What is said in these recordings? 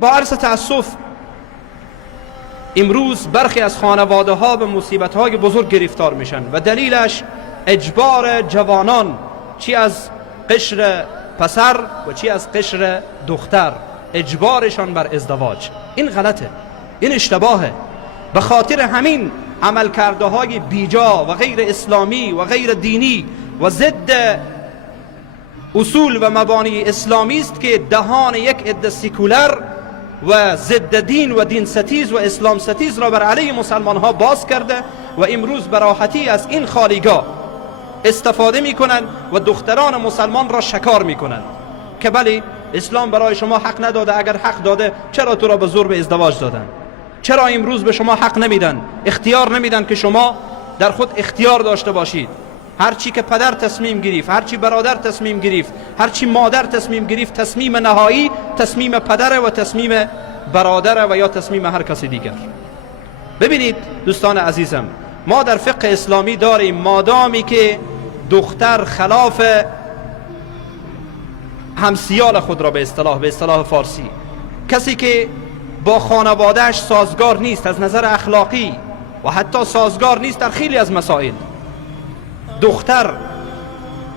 با عرض تأسف امروز برخی از خانواده ها به مصیبت های بزرگ گرفتار میشن و دلیلش اجبار جوانان، چی از قشر پسر و چی از قشر دختر، اجبارشان بر ازدواج. این غلطه، این اشتباهه. به خاطر همین عملکرده های بیجا و غیر اسلامی و غیر دینی و ضد اصول و مبانی اسلامی است که دهان یک عده سکولر و ضد دین و دین ستیز و اسلام ستیز را بر علیه مسلمان ها باز کرده و امروز براحتی از این خالیگاه استفاده می کنند و دختران مسلمان را شکار می کنند که بله اسلام برای شما حق نداده، اگر حق داده چرا تو را به زور به ازدواج دادن؟ چرا امروز به شما حق نمیدن، اختیار نمیدن که شما در خود اختیار داشته باشید؟ هرچی که پدر تصمیم گرفت، هرچی برادر تصمیم گرفت، هرچی مادر تصمیم گرفت، تصمیم نهایی تصمیم پدر و تصمیم برادر و یا تصمیم هر کسی دیگر. ببینید دوستان عزیزم، ما در فقه اسلامی داریم مادامی که دختر خلاف همسیال خود را به اصطلاح فارسی، کسی که با خانوادهش سازگار نیست از نظر اخلاقی و حتی سازگار نیست در خیلی از مسائل، دختر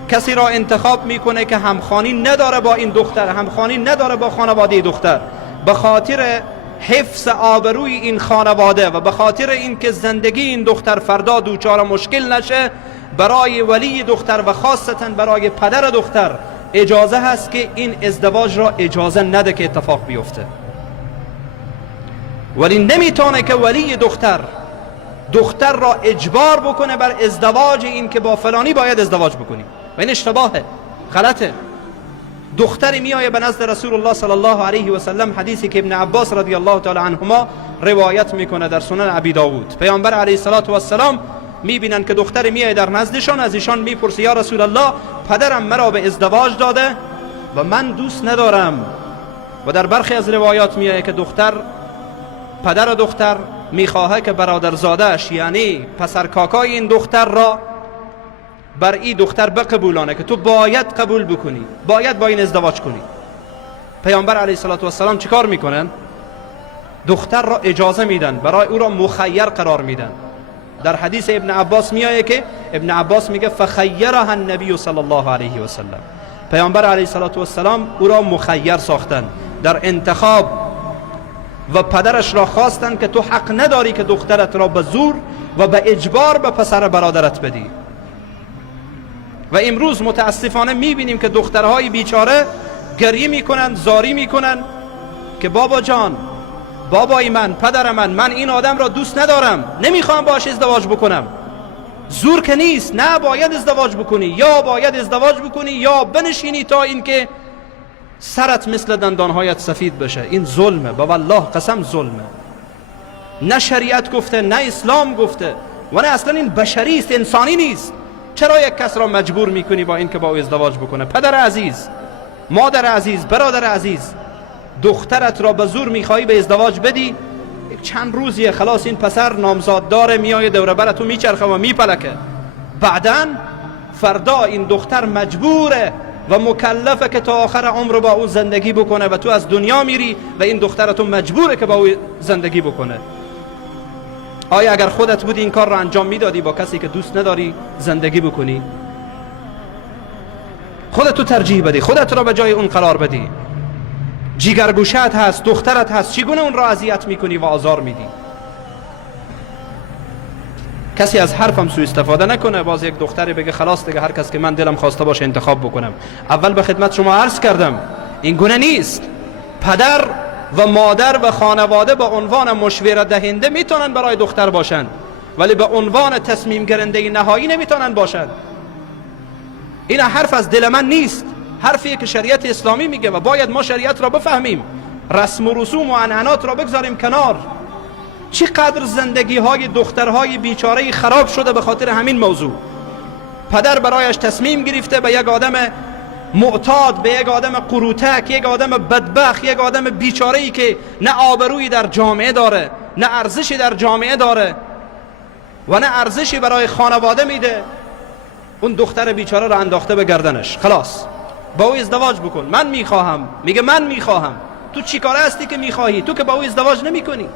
کسی را انتخاب میکنه که همخوانی نداره با این دختر، همخوانی نداره با خانواده دختر، به خاطر حفظ آبروی این خانواده و به خاطر اینکه زندگی این دختر فردا دوچار مشکل نشه، برای ولی دختر و خاصتا برای پدر دختر اجازه هست که این ازدواج را اجازه نده که اتفاق بیفته. ولی نمیتونه که ولی دختر را اجبار بکنه بر ازدواج، این که با فلانی باید ازدواج بکنی، و این اشتباهه، غلطه. دختری میآیه به نزد رسول الله صلی الله علیه و سلم، حدیثی که ابن عباس رضی الله تعالی عنهما روایت میکنه در سنن ابی داود. پیامبر علیه السلام میبینن که دختری میآیه در نزدشان، از ایشان میپرسه یا رسول الله پدرم مرا به ازدواج داده و من دوست ندارم. و در برخی از روایات میآیه که پدر دختر میخواهد که برادرزادهش یعنی پسر کاکای این دختر را بر این دختر بقبولانه که تو باید قبول بکنی، باید با این ازدواج کنی. پیامبر علیه السلام چیکار میکنن؟ دختر را اجازه میدن، برای او را مخیر قرار میدن. در حدیث ابن عباس میآیه که ابن عباس میگه فخیرها النبی صلی الله علیه و سلم، پیامبر علیه السلام او را مخیر ساختن در انتخاب و پدرش را خواستن که تو حق نداری که دخترت را به زور و به اجبار به پسر برادرت بدی. و امروز متاسفانه میبینیم که دخترهای بیچاره گریه میکنن، زاری میکنن که بابا جان، بابای من، پدر من این آدم را دوست ندارم، نمیخوام باش ازدواج بکنم. زور که نیست، نه باید ازدواج بکنی، یا باید ازدواج بکنی یا بنشینی تا اینکه سرت مثل دندانهایت سفید بشه. این ظلمه، با والله قسم ظلمه. نه شریعت گفته، نه اسلام گفته، و نه اصلا این بشری است، انسانی نیست. چرا یک کس را مجبور میکنی با این که با او ازدواج بکنه؟ پدر عزیز، مادر عزیز، برادر عزیز، دخترت را به زور میخوایی به ازدواج بدی، چند روزیه خلاص این پسر نامزاد داره، میایه دور براتو میچرخه و میپلکه، بعداً فردا این دختر مجبوره و مکلفه که تا آخر عمر با او زندگی بکنه و تو از دنیا میری و این دخترتو مجبوره که با او زندگی بکنه. آیا اگر خودت بودی این کار را انجام میدادی با کسی که دوست نداری زندگی بکنی؟ خودتو ترجیح بدی، خودت را به جای اون قرار بدی. جیگرگوشت هست، دخترت هست، چگونه اون را اذیت میکنی و آزار میدی؟ کسی از حرفم سوء استفاده نکنه، باز یک دختری بگه خلاص دیگه هر کس که من دلم خواسته باشه انتخاب بکنم. اول به خدمت شما عرض کردم این گونه نیست. پدر و مادر و خانواده به عنوان مشوره دهنده میتونن برای دختر باشند، ولی به عنوان تصمیم گیرنده نهایی نمیتونن باشند. این حرف از دل من نیست، حرفیه که شریعت اسلامی میگه و باید ما شریعت را بفهمیم، رسم و رسوم و عنعنات را بگذاریم کنار. چقدر زندگی های دخترهای بیچاره خراب شده به خاطر همین موضوع. پدر برایش تصمیم گرفته به یک آدم معتاد، به یک آدم قروتک، یک آدم بدبخت، یک آدم بیچاره‌ای که نه آبرویی در جامعه داره، نه ارزشی در جامعه داره و نه ارزشی برای خانواده میده، اون دختر بیچاره را انداخته به گردنش. خلاص با او ازدواج بکن، من میخواهم، میگه من میخواهم. تو چی کاره هستی که میخواهی؟ تو که با او ازدواج نمی کنی.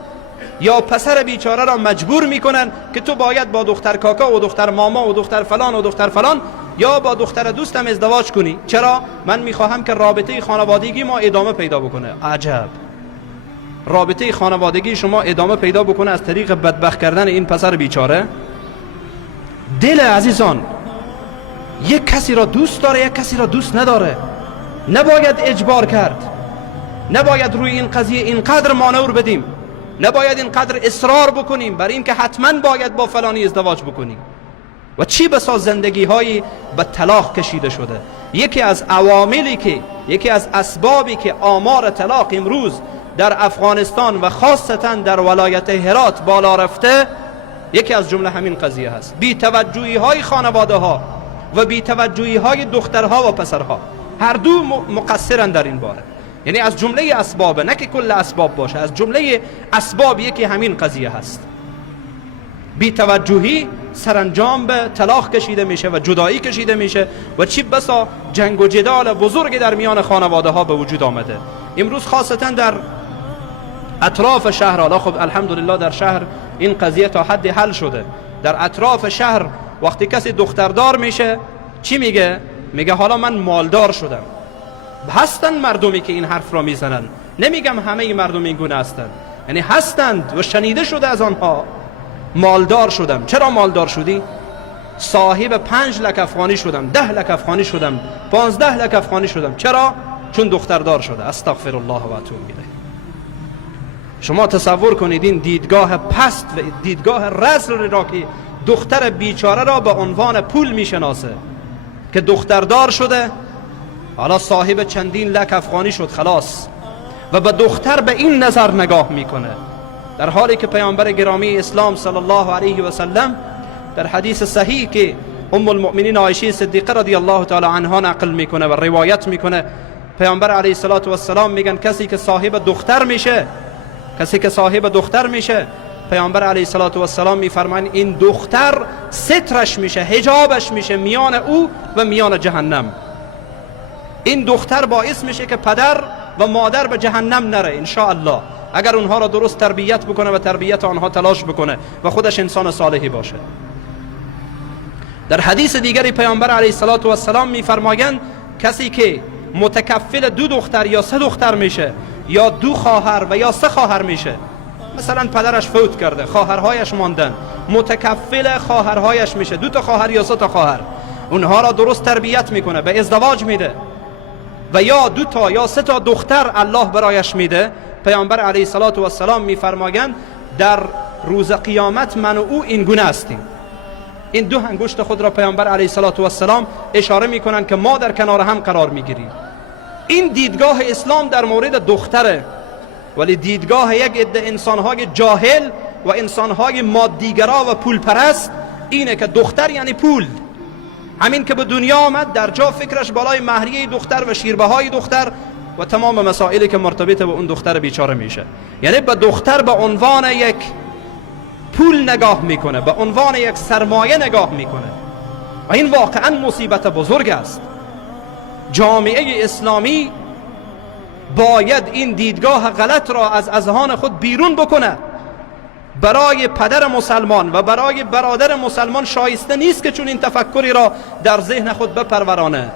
یا پسر بیچاره را مجبور میکنن که تو باید با دختر کاکا و دختر ماما و دختر فلان و دختر فلان یا با دختر دوستم ازدواج کنی. چرا؟ من میخواهم که رابطه خانوادگی ما ادامه پیدا بکنه. عجب، رابطه خانوادگی شما ادامه پیدا بکنه از طریق بدبخت کردن این پسر بیچاره؟ دل عزیزان، یک کسی را دوست داره، یک کسی را دوست نداره. نباید اجبار کرد، نباید روی این قضیه اینقدر مانور بدیم، نباید اینقدر اصرار بکنیم بر این که حتما باید با فلانی ازدواج بکنیم. و چی بسا زندگی هایی به طلاق کشیده شده. یکی از عواملی که یکی از اسبابی که آمار طلاق امروز در افغانستان و خاصتا در ولایت هرات بالا رفته، یکی از جمله همین قضیه هست. بی توجهی های خانواده ها و بی توجهی های دخترها و پسرها، هر دو مقصرن در این باره. یعنی از جمله اسباب، نه که کل اسباب باشه، از جمله اسباب یکی همین قضیه هست. بی توجهی سرانجام به طلاق کشیده میشه و جدایی کشیده میشه و چی بسا جنگ و جدال بزرگی در میان خانواده ها به وجود آمده. امروز خاصتا در اطراف شهر، حالا خب الحمدلله در شهر این قضیه تا حد حل شده. در اطراف شهر وقتی کسی دختردار میشه چی میگه؟ میگه حالا من مالدار شدم. هستند مردمی که این حرف را میزنن، نمیگم همه مردم این گونه هستند، یعنی هستند و شنیده شده از آنها. مالدار شدم. چرا مالدار شدی؟ صاحب 5 لک افغانی شدم، 10 لک افغانی شدم، 15 لک افغانی شدم. چرا؟ چون دختردار شده. استغفر الله و اتوب الیه. شما تصور کنید این دیدگاه پست و دیدگاه رذل را که دختر بیچاره را به عنوان پول میشناسه که دختردار شده، حالا صاحب چندین لک افغانی شد خلاص، و به دختر به این نظر نگاه میکنه، در حالی که پیامبر گرامی اسلام صلی الله علیه و سلم در حدیث صحیح که ام المؤمنین عایشه صدیقه رضی الله تعالی عنها نقل میکنه و روایت میکنه، پیامبر علیه السلام میگن کسی که صاحب دختر میشه، پیامبر علیه السلام میفرمایند این دختر سترش میشه، حجابش میشه میان او و میان جهنم. این دختر باعث میشه که پدر و مادر به جهنم نره ان شاء الله، اگر اونها را درست تربیت بکنه و تربیت آنها تلاش بکنه و خودش انسان صالحی باشه. در حدیث دیگری پیامبر علیه السلام میفرمایند کسی که متکفل 2 دختر یا 3 دختر میشه، یا 2 خواهر و یا 3 خواهر میشه، مثلا پدرش فوت کرده، خواهرهایش ماندن، متکفل خواهرهایش میشه، 2 تا خواهر یا 3 تا خواهر، اونها را درست تربیت میکنه، به ازدواج میده، و یا 2 تا یا 3 تا دختر الله برایش میده. پیامبر علیه السلام میفرمایند در روز قیامت من و او این گونه هستیم. این 2 انگشت خود را پیامبر علیه السلام اشاره میکنند که ما در کنار هم قرار میگیریم. این دیدگاه اسلام در مورد دختره، ولی دیدگاه یک عده انسانهای جاهل و انسانهای مادیگرا و پول پرست اینه که دختر یعنی پول. همین که به دنیا آمد در جا فکرش بالای مهریه دختر و شیربهای دختر و تمام مسائلی که مرتبط به اون دختر بیچاره میشه. یعنی به دختر به عنوان یک پول نگاه میکنه، به عنوان یک سرمایه نگاه میکنه و این واقعا مصیبت بزرگ است. جامعه اسلامی باید این دیدگاه غلط را از اذهان خود بیرون بکنه. برای پدر مسلمان و برای برادر مسلمان شایسته نیست که چون این تفکری را در ذهن خود بپرورانه.